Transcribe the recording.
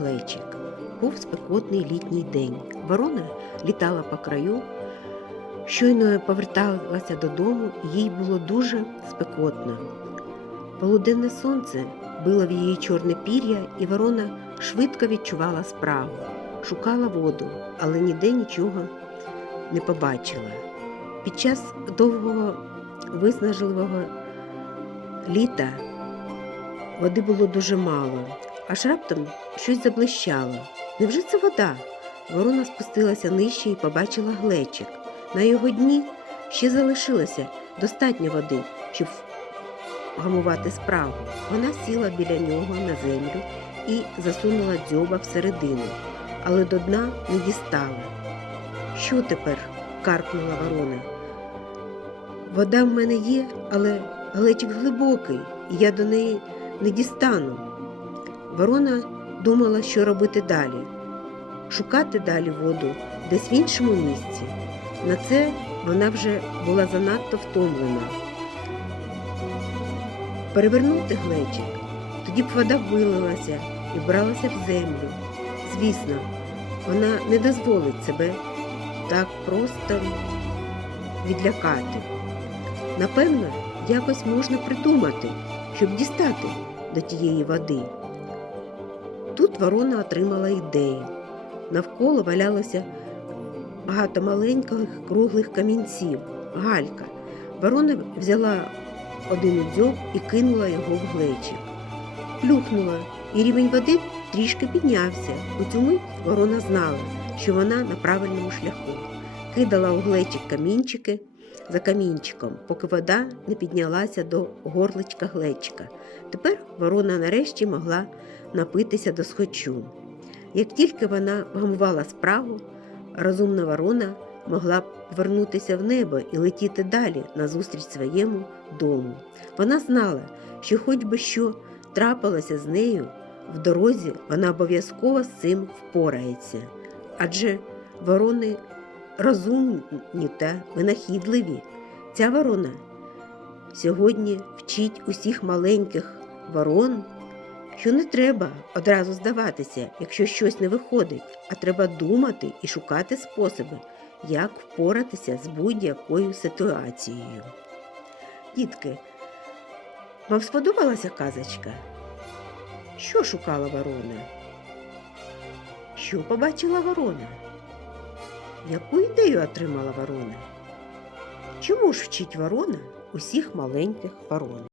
Глечик. Був спекотний літній день. Ворона літала по краю. Щойно поверталася додому, їй було дуже спекотно. Полуденне сонце било в її чорне пір'я, і ворона швидко відчувала справу, шукала воду, але ніде нічого не побачила. Під час довгого виснажливого літа води було дуже мало, аж раптом щось заблищало. Невже це вода? Ворона спустилася нижче і побачила глечик. На його дні ще залишилося достатньо води, щоб гамувати справу. Вона сіла біля нього на землю і засунула дзьоба всередину, але до дна не дістала. Що тепер? каркнула ворона. Вода в мене є, але глечик глибокий, і я до неї не дістану. Ворона думала, що робити далі. Шукати далі воду десь в іншому місці. На це вона вже була занадто втомлена. Перевернути глечик, тоді б вода вилилася і вбралася в землю. Звісно, вона не дозволить себе так просто відлякати. Напевно, якось можна придумати, щоб дістати до тієї води. Тут ворона отримала ідею. Навколо валялося багато маленьких круглих камінців, галька. Ворона взяла один удзьоб і кинула його в глечик. Плюхнула, і рівень води трішки піднявся. У цю мить ворона знала, що вона на правильному шляху. Кидала у глечик камінчики за камінчиком, поки вода не піднялася до горличка глечика. Тепер ворона нарешті могла напитися до схочу. Як тільки вона вгамувала справу, розумна ворона могла б вернутися в небо і летіти далі назустріч своєму дому. Вона знала, що хоч би що трапилося з нею в дорозі, вона обов'язково з цим впорається. Адже ворони розумні та винахідливі. Ця ворона сьогодні вчить усіх маленьких ворон, що не треба одразу здаватися, якщо щось не виходить, а треба думати і шукати способи, як впоратися з будь-якою ситуацією. Дітки, вам сподобалася казочка? Що шукала ворона? Що побачила ворона? Яку ідею отримала ворона? Чому ж вчить ворона усіх маленьких ворон?